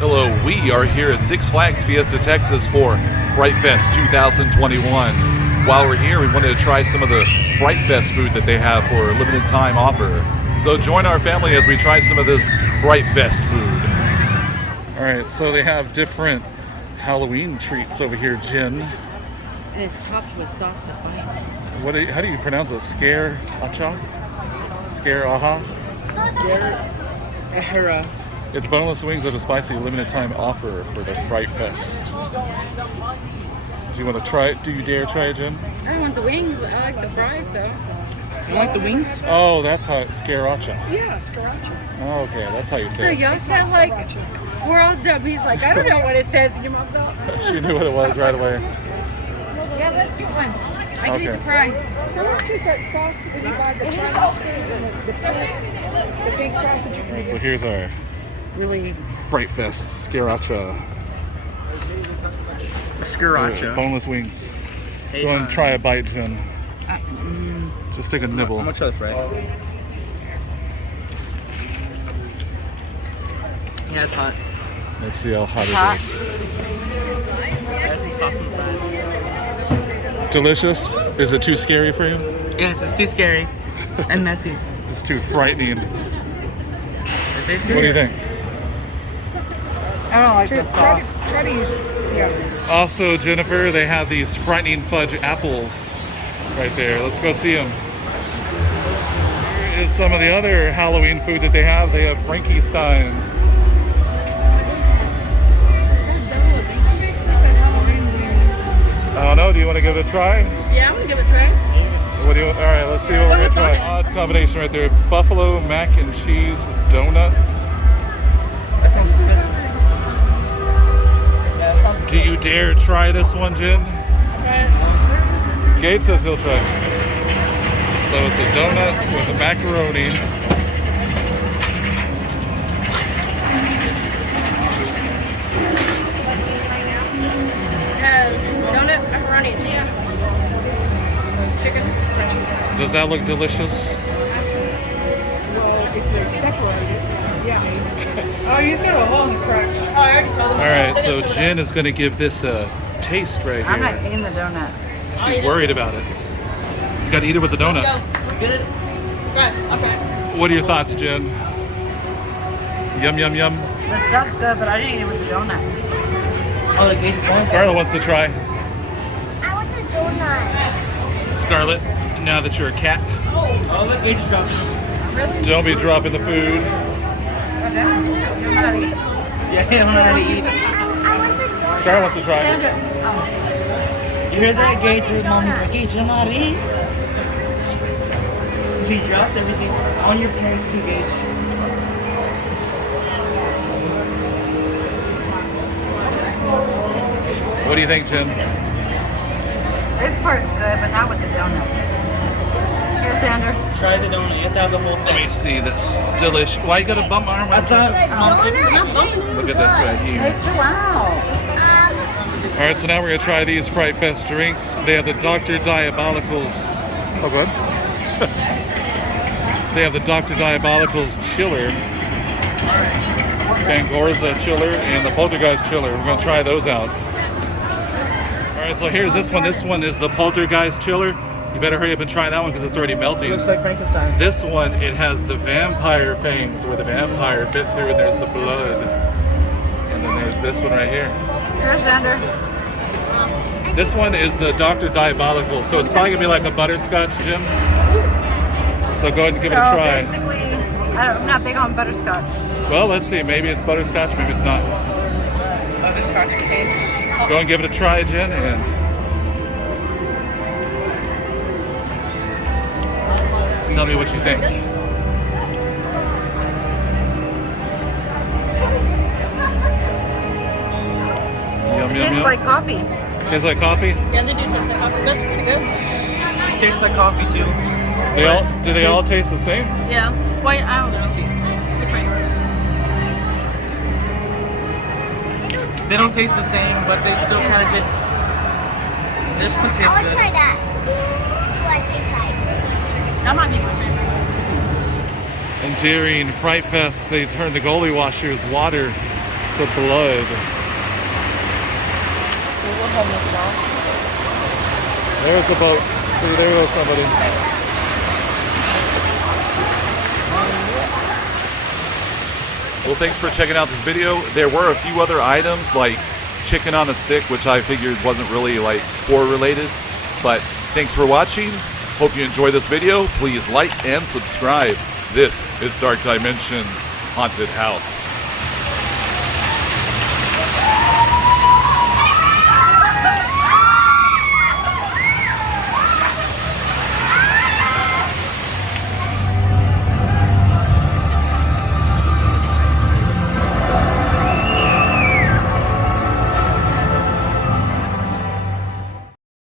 Hello, we are here at Six Flags Fiesta Texas for Fright Fest 2021. While we're here, we wanted to try some of the Fright Fest food that they have for a limited time offer. So join our family as we try some of this Fright Fest food. All right, so they have different Halloween treats over here, Jen. And it's topped with sauce that bites. How do you pronounce it? Scare acha? Scare aha? Scare ahara. It's boneless wings at a spicy limited time offer for the Fright Fest. Do you want to try it? Do you dare try it, Jen? I don't want the wings. I like the fries, though. You like the wings? Oh, that's how it's scaracha. Yeah, scaracha. Oh, okay, that's how you So say it. y'all sound like we're all dumb. He's like, I don't know what it says. And your mom's all, She knew what it was right away. yeah, let's get one. I can eat the fries. So much is that sauce when you buy the Chinese food and the pink sauce that you can Alright, so get? here's our Really? Fright Fest scaracha. Scaracha. Boneless wings. Go ahead and try a bite, Jen. Just take a nibble. I'm gonna try the fry. Yeah, it's hot. Let's see how hot Hot. it Add some sauce on the fries. is. Delicious? Is it too scary for you? Yes, it's too scary and messy. It's too frightening. It tastes good. What do you think? I don't like the sauce. Try to use, yeah. Also, Jennifer, they have these frightening fudge apples right there. Let's go see them. Here is some of the other Halloween food that they have. They have Frankensteins. I don't know. Do you want to give it a try? Yeah, I'm going to give it a try. What do you? All right, let's see what we're gonna try. Odd combination right there: buffalo mac and cheese donut. That sounds good. Yeah, that sounds Do you dare try this one, Jen? Gabe says he'll try. So it's a donut with a macaroni. Donut, macaroni, cheese, chicken. Does that look delicious? Well, if they're separated, yeah. Oh, you've got a hole in the cracks. Oh, I already told them. All right, so Jen is going to give this a taste right I'm not here. eating the donut. She's worried about it. You got to eat it with the donut. Good? Guys, I'll try it. What are your thoughts, Jen? Yum, yum, yum. The stuff's good, but I didn't eat it with the donut. Oh, the gauge is on. Scarlett wants to try. I want the donut. Scarlett, now that you're a cat, Oh, the gauge is dropping. Really? don't be dropping the food. You're not eating. Yeah, I don't know how to eat. I want the donut. Scarlett wants to try. You hear that, Gage? Your mommy's like, Gage, you're not eating. He drops everything on your parents too, Gage. What do you think, Jen? This part's good, but not with the donut. Here, Sandra. Try the donut. You have to have the whole Let thing. me see this delish. Why you got a bum arm? That's not. Look at this right here. Wow. All right, so now we're gonna try these Fright Fest drinks. They have the Dr. Diabolicals. Oh, good. They have the Dr. Diabolicals chiller, Bangorza chiller, and the Poltergeist chiller. We're gonna try those out. All right, so here's this one. This one is the Poltergeist chiller. You better hurry up and try that one because it's already melting. Looks like Frankenstein. This one, it has the vampire fangs where the vampire bit through and there's the blood. And then there's this one right here. Here's Sandra. This one is the Dr. Diabolical, so it's probably gonna be like a butterscotch, Jim. So go ahead and give it a try. Basically, I'm not big on butterscotch. Well, let's see. Maybe it's butterscotch, maybe it's not. Butterscotch cake. Go and give it a try, Jen, and tell me what you think. Yum, It yum, tastes yum. like coffee. Tastes like coffee? Yeah, they do taste like coffee. That's pretty good. This tastes like coffee too. Do they all taste the same? Yeah. Wait, I don't know. Which one yours? They don't taste the same, but they still kind of good. This one I tastes want to good. try that. See what it tastes like. That might be my favorite. And during Fright Fest, they turned the goalie washers water to of blood. There's a boat. See, there goes somebody. Well, thanks for checking out this video. There were a few other items like chicken on a stick, which I figured wasn't really like horror related. But thanks for watching. Hope you enjoy this video. Please like and subscribe. This is Dark Dimensions Haunted House.